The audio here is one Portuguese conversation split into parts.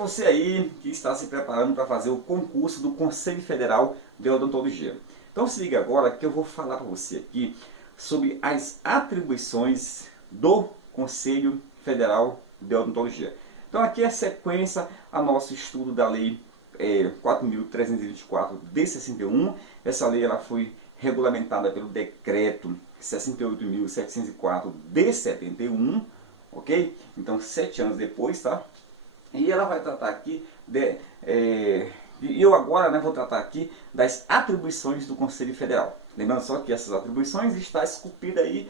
você aí que está se preparando para fazer o concurso do Conselho Federal de Odontologia. Então se liga agora que eu vou falar para você aqui sobre as atribuições do Conselho Federal de Odontologia. Então aqui é a sequência a nosso estudo da Lei 4.324 de 61. Essa lei ela foi regulamentada pelo Decreto 68.704 de 71, ok? Então 7 anos depois, tá? E ela vai tratar aqui eu agora vou tratar aqui das atribuições do Conselho Federal. Lembrando só que essas atribuições estão esculpidas aí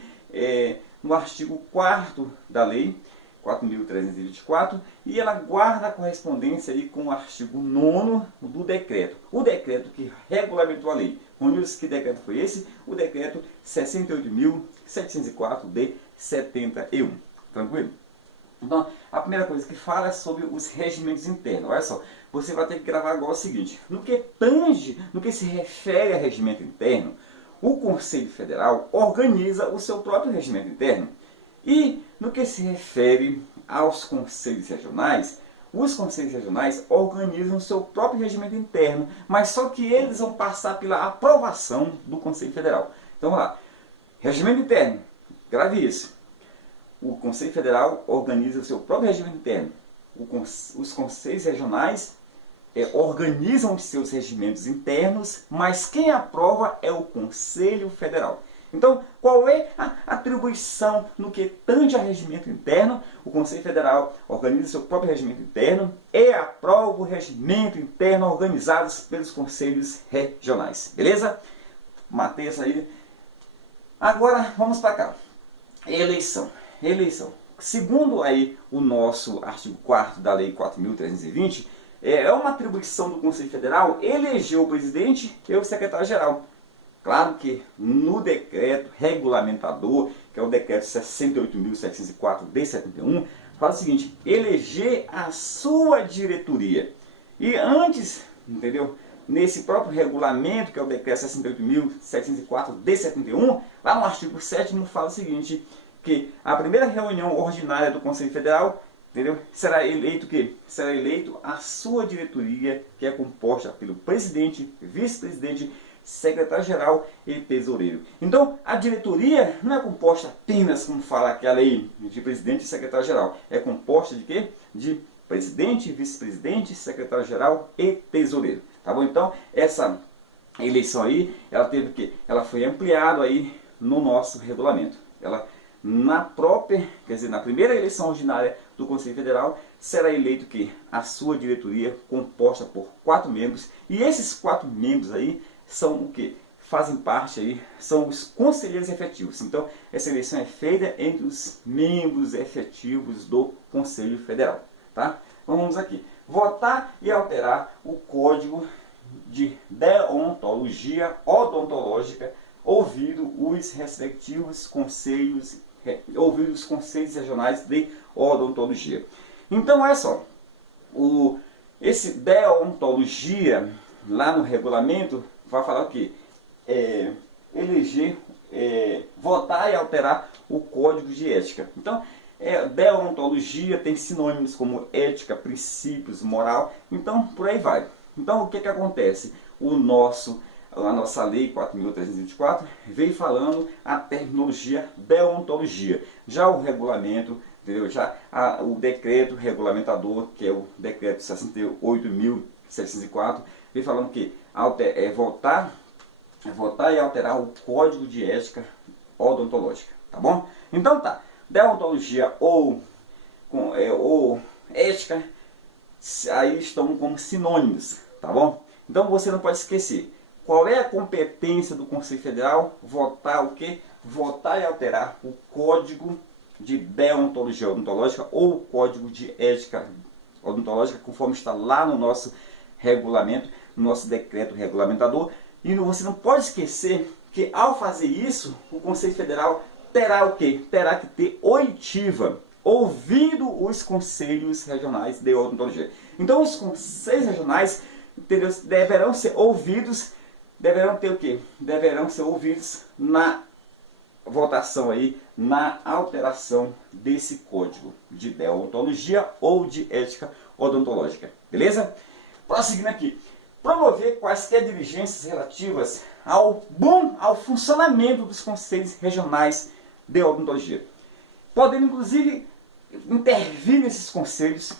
no artigo 4º da Lei 4.324 e ela guarda a correspondência aí com o artigo 9º do decreto. O decreto que regulamentou a lei. Que decreto foi esse? O decreto 68.704 de 71. Tranquilo? Então, a primeira coisa que fala é sobre os regimentos internos. Olha só, você vai ter que gravar agora o seguinte: no que se refere a regimento interno, o Conselho Federal organiza o seu próprio regimento interno. E no que se refere aos conselhos regionais, os conselhos regionais organizam o seu próprio regimento interno, mas só que eles vão passar pela aprovação do Conselho Federal. Então, vamos lá. Regimento interno, grave isso. O Conselho Federal organiza o seu próprio regimento interno. Os conselhos regionais organizam os seus regimentos internos, mas quem aprova é o Conselho Federal. Então, qual é a atribuição no que tange a regimento interno? O Conselho Federal organiza o seu próprio regimento interno e aprova o regimento interno organizado pelos conselhos regionais. Beleza? Matei essa aí. Agora, vamos para cá. Eleição. Segundo aí o nosso artigo 4º da Lei 4.320, é uma atribuição do Conselho Federal eleger o presidente e o secretário-geral. Claro que no decreto regulamentador, que é o decreto 68.704 de 71, fala o seguinte: eleger a sua diretoria. E antes, entendeu? Nesse próprio regulamento, que é o decreto 68.704 de 71, lá no artigo 7º fala o seguinte: que a primeira reunião ordinária do Conselho Federal, entendeu? Será eleito a sua diretoria, que é composta pelo presidente, vice-presidente, secretário-geral e tesoureiro. Então, a diretoria não é composta apenas, como fala aqui a lei, de presidente e secretário-geral. É composta de quê? De presidente, vice-presidente, secretário-geral e tesoureiro. Tá bom? Então, essa eleição aí, ela foi ampliada aí no nosso regulamento. Na primeira eleição ordinária do Conselho Federal, será eleito a sua diretoria, composta por 4 membros, e esses 4 membros aí são o que? Fazem parte aí, são os conselheiros efetivos. Então, essa eleição é feita entre os membros efetivos do Conselho Federal, tá? Vamos aqui. Votar e alterar o Código de Deontologia Odontológica, ouvido os respectivos conselhos regionais de odontologia. Então, olha só, esse deontologia, lá no regulamento, vai falar o quê? Votar e alterar o Código de Ética. Então, deontologia tem sinônimos como ética, princípios, moral, então por aí vai. Então, o que acontece? A nossa lei 4.324 veio falando a terminologia deontologia. Já o regulamento, entendeu? O decreto regulamentador, que é o decreto 68.704, veio falando que votar e alterar o Código de Ética Odontológica. Tá bom? Então tá. Deontologia ou ética, aí estão como sinônimos. Tá bom? Então você não pode esquecer. Qual é a competência do Conselho Federal? Votar o quê? Votar e alterar o Código de Deontologia Odontológica ou o Código de Ética Odontológica, conforme está lá no nosso regulamento, no nosso decreto regulamentador. E você não pode esquecer que ao fazer isso, o Conselho Federal terá o quê? Terá que ter oitiva, ouvido os conselhos regionais de odontologia. Então os conselhos regionais deverão ser ouvidos. Deverão ter o quê? Deverão ser ouvidos na votação aí, na alteração desse código de deontologia ou de ética odontológica. Beleza? Prosseguindo aqui. Promover quaisquer diligências relativas ao funcionamento dos conselhos regionais de odontologia. Podendo, inclusive, intervir nesses conselhos,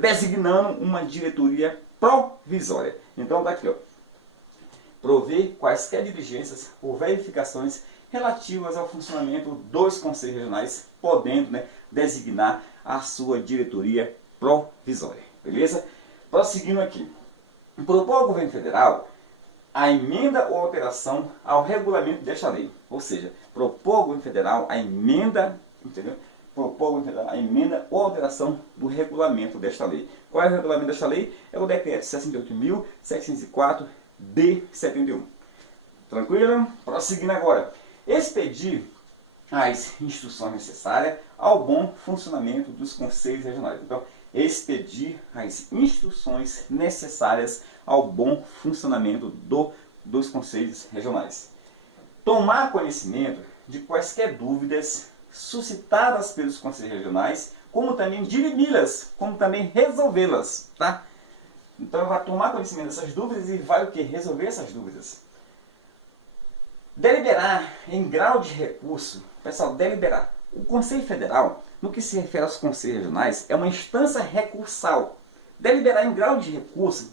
designando uma diretoria provisória. Então, está aqui, ó. Prover quaisquer diligências ou verificações relativas ao funcionamento dos conselhos regionais, podendo, designar a sua diretoria provisória. Beleza? Prosseguindo aqui. Propor ao governo federal a emenda ou alteração ao regulamento desta lei. Ou seja, propor ao governo federal a emenda, entendeu? Propor ao governo federal a emenda ou alteração do regulamento desta lei. Qual é o regulamento desta lei? É o decreto 68.704 de 71. Tranquilo? Prosseguindo agora. Expedir as instruções necessárias ao bom funcionamento dos conselhos regionais. Então, expedir as instruções necessárias ao bom funcionamento dos conselhos regionais. Tomar conhecimento de quaisquer dúvidas suscitadas pelos conselhos regionais, como também dirimi-las, como também resolvê-las, tá? Então, vai tomar conhecimento dessas dúvidas e vai o que? Resolver essas dúvidas. Deliberar em grau de recurso. Pessoal, deliberar. O Conselho Federal, no que se refere aos conselhos regionais, é uma instância recursal. Deliberar em grau de recurso,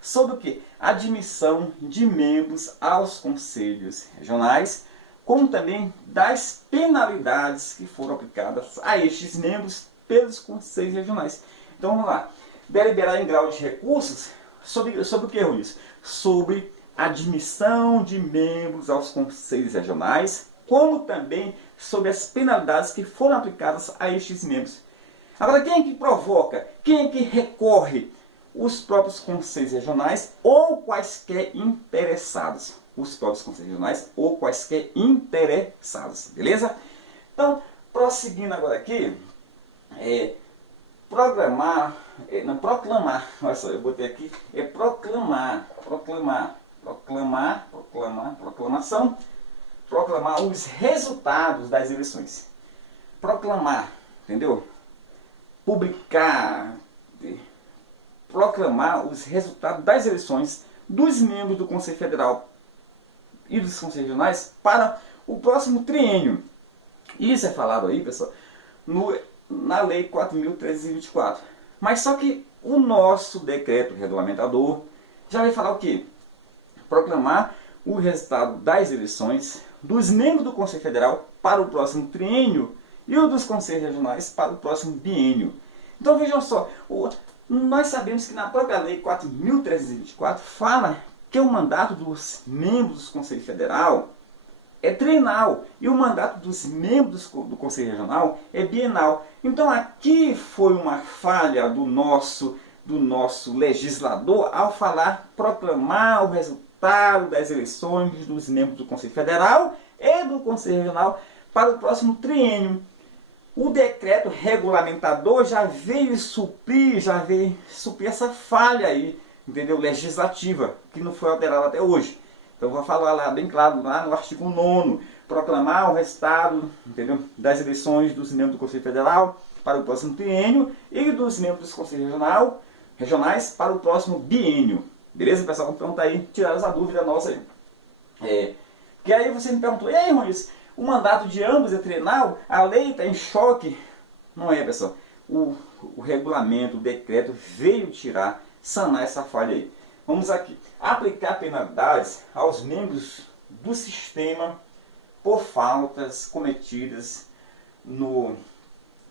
sobre o que? Admissão de membros aos conselhos regionais, como também das penalidades que foram aplicadas a estes membros pelos conselhos regionais. Então vamos lá. Deliberar em grau de recursos, sobre o que é isso? Sobre admissão de membros aos conselhos regionais, como também sobre as penalidades que foram aplicadas a estes membros. Agora, quem é que provoca? Quem é que recorre? Os próprios conselhos regionais ou quaisquer interessados. Os próprios conselhos regionais ou quaisquer interessados. Beleza? Então, prosseguindo agora aqui, proclamar, olha só, eu botei aqui, proclamar os resultados das eleições. Proclamar, entendeu? Publicar, proclamar os resultados das eleições dos membros do Conselho Federal e dos Conselhos Regionais para o próximo triênio. Isso é falado aí, pessoal, na Lei 4.324. Mas só que o nosso decreto regulamentador já vai falar o quê? Proclamar o resultado das eleições dos membros do Conselho Federal para o próximo triênio e o dos Conselhos Regionais para o próximo biênio. Então vejam só, nós sabemos que na própria Lei 4.324 fala que o mandato dos membros do Conselho Federal é trienal e o mandato dos membros do Conselho Regional é bienal. Então aqui foi uma falha do nosso legislador ao falar, proclamar o resultado das eleições dos membros do Conselho Federal e do Conselho Regional para o próximo triênio. O decreto regulamentador já veio suprir essa falha aí, entendeu? Legislativa, que não foi alterada até hoje. Então eu vou falar lá bem claro, lá no artigo 9º, proclamar o resultado, entendeu, das eleições dos membros do Conselho Federal para o próximo triênio e dos membros dos Conselhos Regionais para o próximo biênio. Beleza, pessoal? Então tá aí, tiraram essa dúvida nossa aí. Que aí você me perguntou, e aí, Ruiz, o mandato de ambos é trienal? A lei está em choque? Não é, pessoal. O regulamento, o decreto veio sanar essa falha aí. Vamos aqui. Aplicar penalidades aos membros do sistema por faltas cometidas no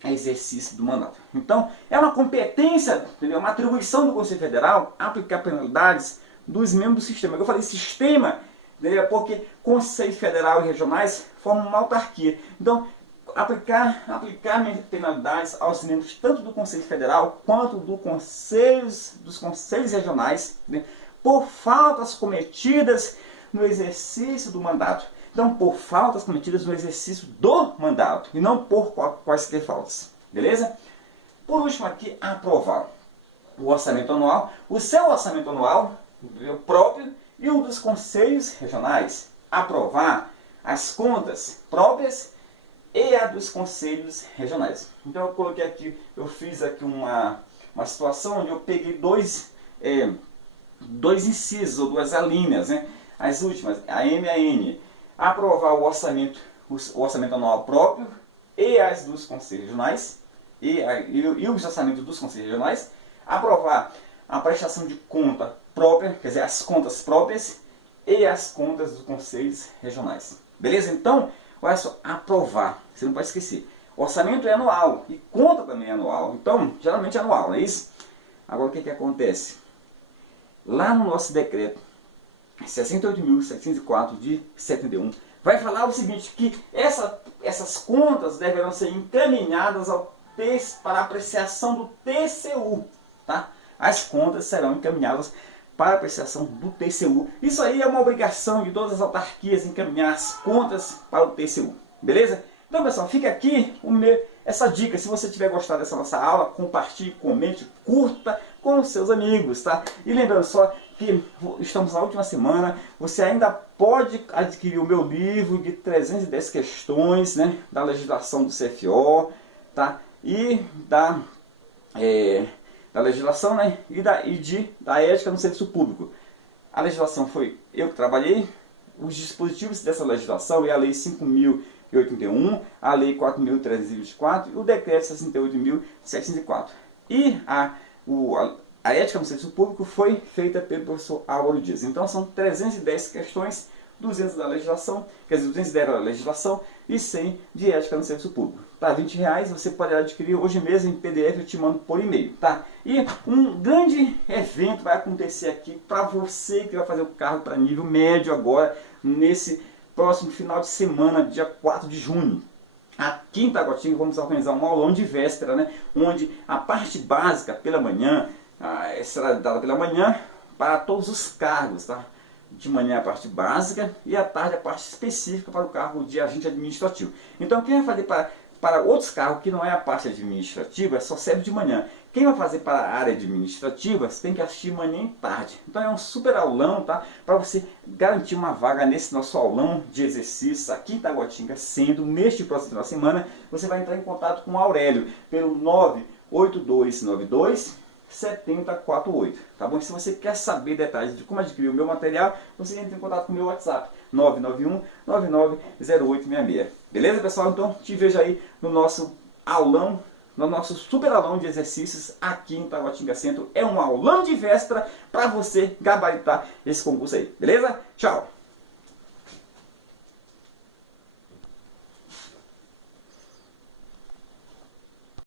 exercício do mandato. Então, é uma competência, entendeu? Uma atribuição do Conselho Federal aplicar penalidades dos membros do sistema. Eu falei sistema, entendeu? Porque Conselho Federal e regionais formam uma autarquia. Então, aplicar penalidades aos membros tanto do Conselho Federal quanto dos conselhos regionais, né, por faltas cometidas no exercício do mandato. Então, por faltas cometidas no exercício do mandato e não por quaisquer faltas. Beleza? Por último aqui, aprovar o orçamento anual, o seu orçamento anual próprio e o dos conselhos regionais. Aprovar as contas próprias e a dos conselhos regionais. Então eu coloquei aqui, eu fiz aqui uma situação onde eu peguei dois incisos, ou duas alíneas, né? As últimas, a M e a N. Aprovar o orçamento anual próprio e as dos conselhos regionais, e os orçamentos dos conselhos regionais. Aprovar a prestação de conta própria, quer dizer, as contas próprias e as contas dos conselhos regionais. Beleza? Então, olha só, aprovar, você não pode esquecer. Orçamento é anual e conta também é anual. Então, geralmente é anual, não é isso? Agora, o que acontece? Lá no nosso decreto 68.704 de 71, vai falar o seguinte, que essas contas deverão ser encaminhadas para apreciação do TCU. Tá? As contas serão encaminhadas para apreciação do TCU. Isso aí é uma obrigação de todas as autarquias encaminhar as contas para o TCU. Beleza? Então, pessoal, fica aqui essa dica. Se você tiver gostado dessa nossa aula, compartilhe, comente, curta com os seus amigos, tá? E lembrando só que estamos na última semana, você ainda pode adquirir o meu livro de 310 questões, né, da legislação do CFO, tá? E da legislação, né, da ética no serviço público. A legislação foi eu que trabalhei, os dispositivos dessa legislação é a Lei 5.081, a Lei 4.324 e o Decreto 68.704. E a ética no serviço público foi feita pelo professor Álvaro Dias. Então são 310 questões, 200 da legislação, quer dizer, 210 da legislação e 100 de ética no serviço público. Tá, R$20 você pode adquirir hoje mesmo em PDF, eu te mando por e-mail, tá? E um grande evento vai acontecer aqui para você que vai fazer o carro para nível médio agora, nesse próximo final de semana, dia 4 de junho. Aqui em Taguatinga vamos organizar um aulão de véspera, né? Onde a parte básica pela manhã, será dada pela manhã para todos os cargos, tá? De manhã a parte básica e à tarde a parte específica para o cargo de agente administrativo. Então quem vai fazer para outros cargos que não é a parte administrativa, só serve de manhã. Quem vai fazer para a área administrativa, você tem que assistir manhã e tarde. Então é um super aulão, tá? Para você garantir uma vaga nesse nosso aulão de exercícios aqui em Taguatinga, sendo neste próximo final de semana, você vai entrar em contato com o Aurélio pelo 98292 7048, tá bom? Se você quer saber detalhes de como adquirir o meu material, você entra em contato com o meu WhatsApp 991 990866. Beleza, pessoal? Então te vejo aí no nosso aulão, no nosso super aulão de exercícios aqui em Taguatinga Centro. É um aulão de véspera para você gabaritar esse concurso aí. Beleza? Tchau!